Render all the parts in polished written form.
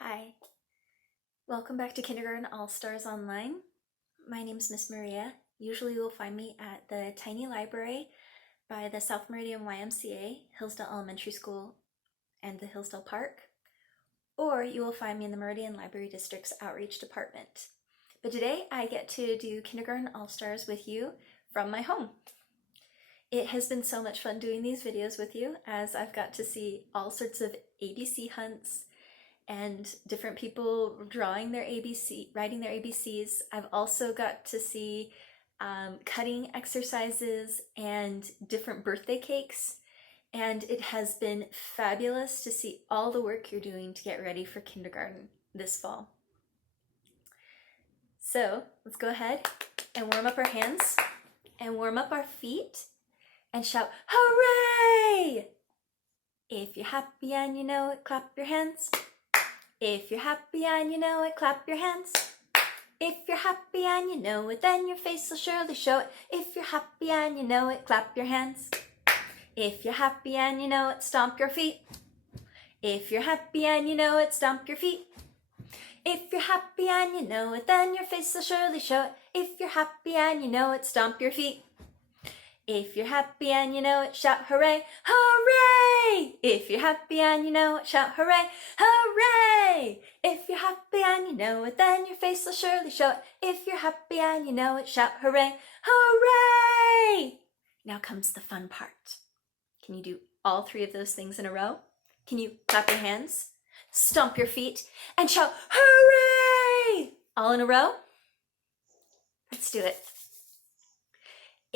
Hi, welcome back to Kindergarten All-Stars Online. My name's Miss Maria. Usually you'll find me at the tiny library by the South Meridian YMCA, Hillsdale Elementary School, and the Hillsdale Park, or you will find me in the Meridian Library District's Outreach Department. But today I get to do Kindergarten All-Stars with you from my home. It has been so much fun doing these videos with you, as I've got to see all sorts of ABC hunts and different people drawing their writing their ABCs. I've also got to see cutting exercises and different birthday cakes, and it has been fabulous to see all the work you're doing to get ready for kindergarten this fall. So let's go ahead and warm up our hands and warm up our feet and shout, hooray! If you're happy and you know it, clap your hands. If you're happy and you know it, clap your hands. If you're happy and you know it, then your face will surely show it. If you're happy and you know it, clap your hands. If you're happy and you know it, stomp your feet. If you're happy and you know it, stomp your feet. If you're happy and you know it, then your face will surely show it. If you're happy and you know it, stomp your feet. If you're happy and you know it, shout hooray, hooray! If you're happy and you know it, shout hooray, hooray! If you're happy and you know it, then your face will surely show it. If you're happy and you know it, shout hooray, hooray! Now comes the fun part. Can you do all three of those things in a row? Can you clap your hands, stomp your feet, and shout hooray! All in a row? Let's do it.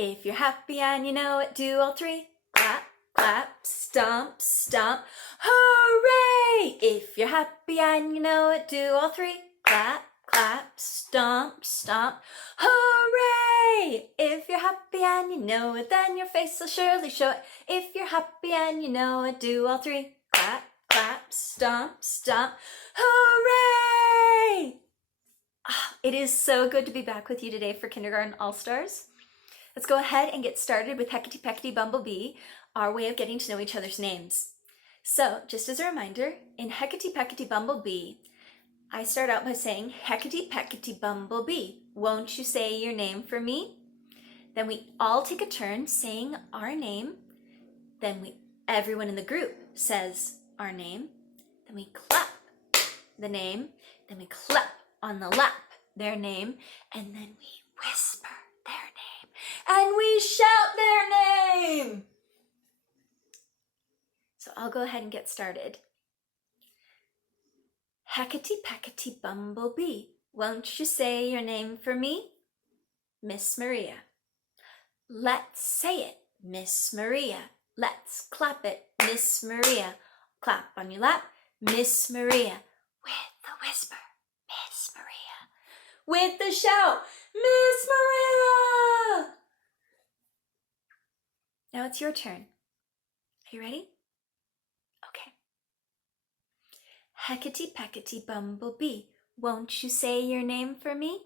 If you're happy and you know it, do all three. Clap, clap, stomp, stomp. Hooray! If you're happy and you know it, do all three. Clap, clap, stomp, stomp. Hooray! If you're happy and you know it, then your face will surely show it. If you're happy and you know it, do all three. Clap, clap, stomp, stomp. Hooray! It is so good to be back with you today for Kindergarten All-Stars. Let's go ahead and get started with Hecate Peckety Bumblebee, our way of getting to know each other's names. So, just as a reminder, in Hecate Peckety Bumblebee, I start out by saying, Hecate Peckety Bumblebee, won't you say your name for me? Then we all take a turn saying our name. Then everyone in the group says our name. Then we clap the name. Then we clap on the lap their name. And then we whisper their name. And we shout their name. So I'll go ahead and get started. Hecate Peckety Bumblebee, won't you say your name for me? Miss Maria. Let's say it, Miss Maria. Let's clap it, Miss Maria. Clap on your lap, Miss Maria. With the whisper, Miss Maria. With the shout, Miss Maria! Now it's your turn. Are you ready? Okay. Hecate Peckety Bumblebee, won't you say your name for me?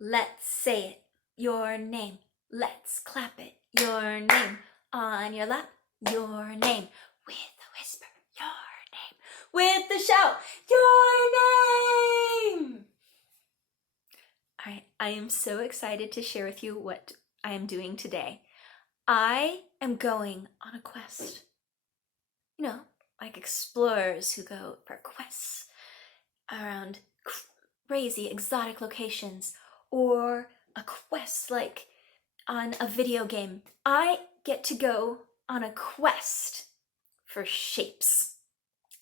Let's say it, your name. Let's clap it, your name. On your lap, your name. With the whisper, your name. With the shout, your name! I am so excited to share with you what I am doing today. I am going on a quest. You know, like explorers who go for quests around crazy, exotic locations, or a quest like on a video game. I get to go on a quest for shapes.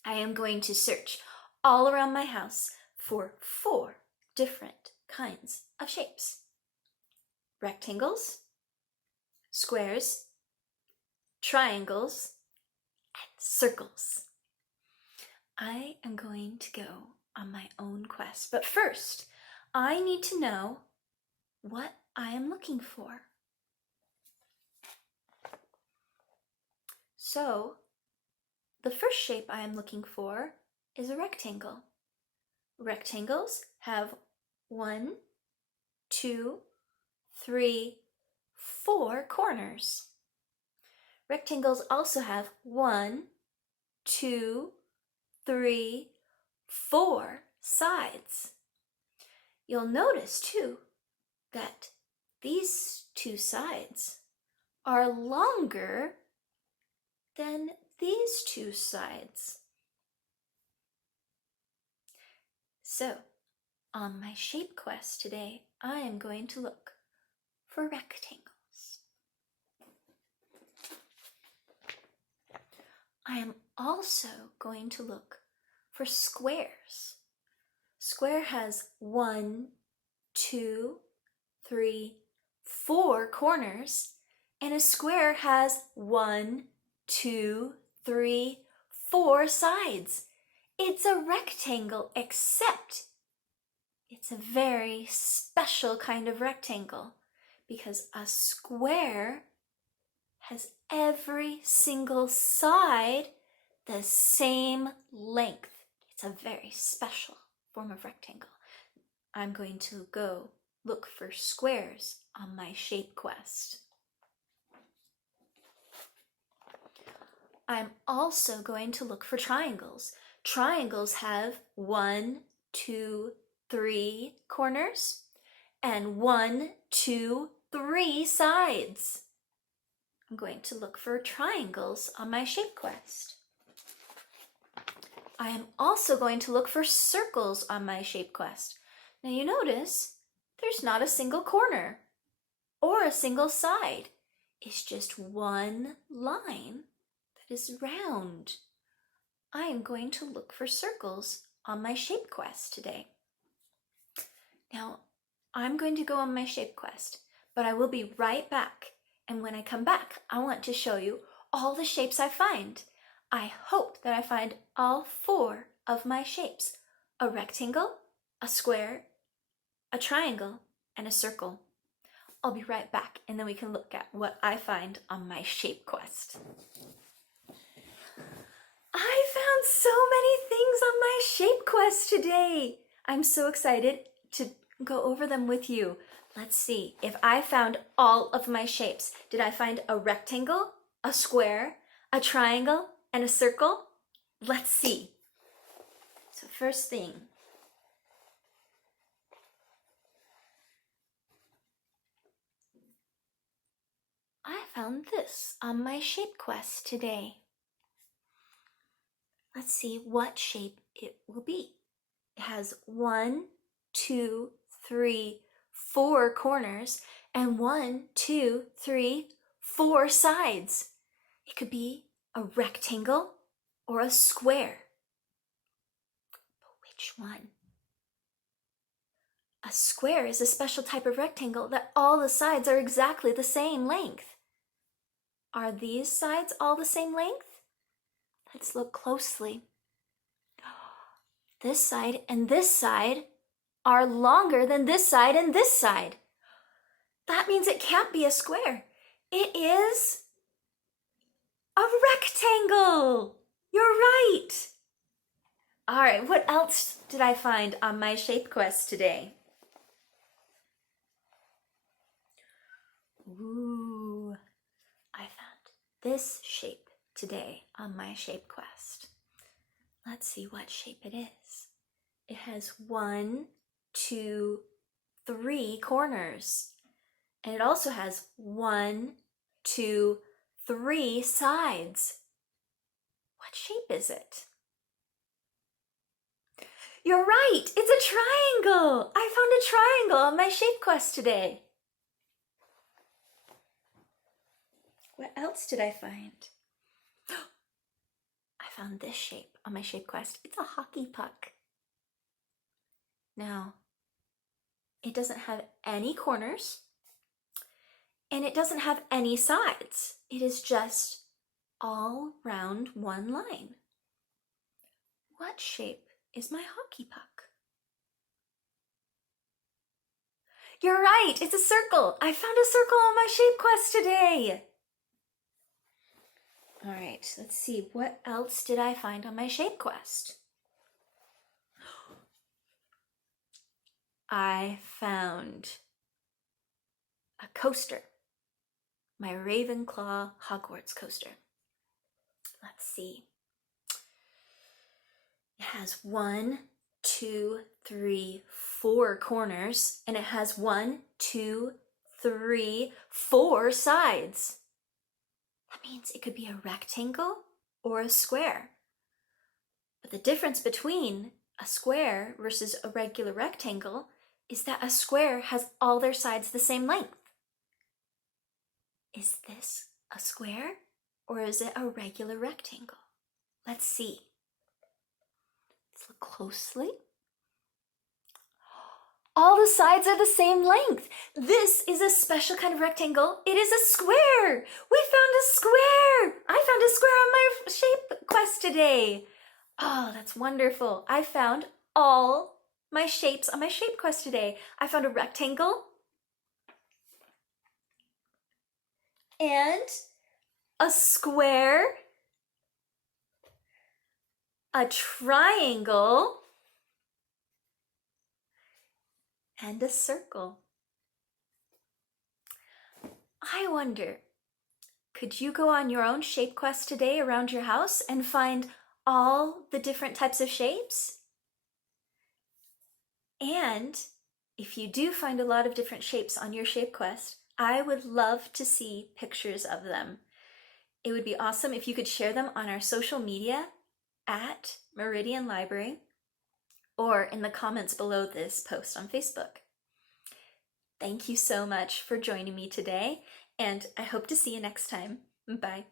I am going to search all around my house for 4 different kinds of shapes. Rectangles, squares, triangles, and circles. I am going to go on my own quest, but first, I need to know what I am looking for. So, the first shape I am looking for is a rectangle. Rectangles have 1, 2, 3, 4 corners. Rectangles also have 1, 2, 3, 4 sides. You'll notice too that these 2 sides are longer than these 2 sides. So, on my shape quest today, I am going to look for rectangles. I am also going to look for squares. Square has 1, 2, 3, 4 corners, and a square has 1, 2, 3, 4 sides. It's a rectangle, except it's a very special kind of rectangle because a square has every single side the same length. It's a very special form of rectangle. I'm going to go look for squares on my shape quest. I'm also going to look for triangles. Triangles have 1, 2, 3 corners and 1, 2, 3 sides. I'm going to look for triangles on my shape quest. I am also going to look for circles on my shape quest. Now you notice there's not a single corner or a single side. It's just one line that is round. I am going to look for circles on my shape quest today. Now, I'm going to go on my shape quest, but I will be right back. And when I come back, I want to show you all the shapes I find. I hope that I find all 4 of my shapes: a rectangle, a square, a triangle, and a circle. I'll be right back, and then we can look at what I find on my shape quest. I found so many things on my shape quest today. I'm so excited to go over them with you. Let's see if I found all of my shapes. Did I find a rectangle, a square, a triangle, and a circle? Let's see. So first thing, I found this on my shape quest today. Let's see what shape it will be. It has 1, 2, 3, 4 corners and 1, 2, 3, 4 sides. It could be a rectangle or a square. But which one? A square is a special type of rectangle that all the sides are exactly the same length. Are these sides all the same length? Let's look closely. This side and this side are longer than this side and this side. That means it can't be a square. It is a rectangle. You're right. All right, what else did I find on my shape quest today? Ooh, I found this shape today on my shape quest. Let's see what shape it is. It has 1, 2, 3 corners. And it also has 1, 2, 3 sides. What shape is it? You're right, it's a triangle. I found a triangle on my shape quest today. What else did I find? I found this shape on my shape quest. It's a hockey puck. Now, it doesn't have any corners and it doesn't have any sides. It is just all round one line. What shape is my hockey puck? You're right, it's a circle. I found a circle on my shape quest today. All right, let's see, what else did I find on my shape quest? I found a coaster, my Ravenclaw Hogwarts coaster. Let's see. It has 1, 2, 3, 4 corners, and it has 1, 2, 3, 4 sides. That means it could be a rectangle or a square. But the difference between a square versus a regular rectangle is that a square has all their sides the same length. Is this a square or is it a regular rectangle? Let's see. Let's look closely. All the sides are the same length. This is a special kind of rectangle. It is a square. We found a square. I found a square on my shape quest today. Oh, that's wonderful. I found all my shapes on my shape quest today. I found a rectangle and a square, a triangle, and a circle. I wonder, could you go on your own shape quest today around your house and find all the different types of shapes? And if you do find a lot of different shapes on your shape quest, I would love to see pictures of them. It would be awesome if you could share them on our social media at Meridian Library or in the comments below this post on Facebook. Thank you so much for joining me today, and I hope to see you next time. Bye.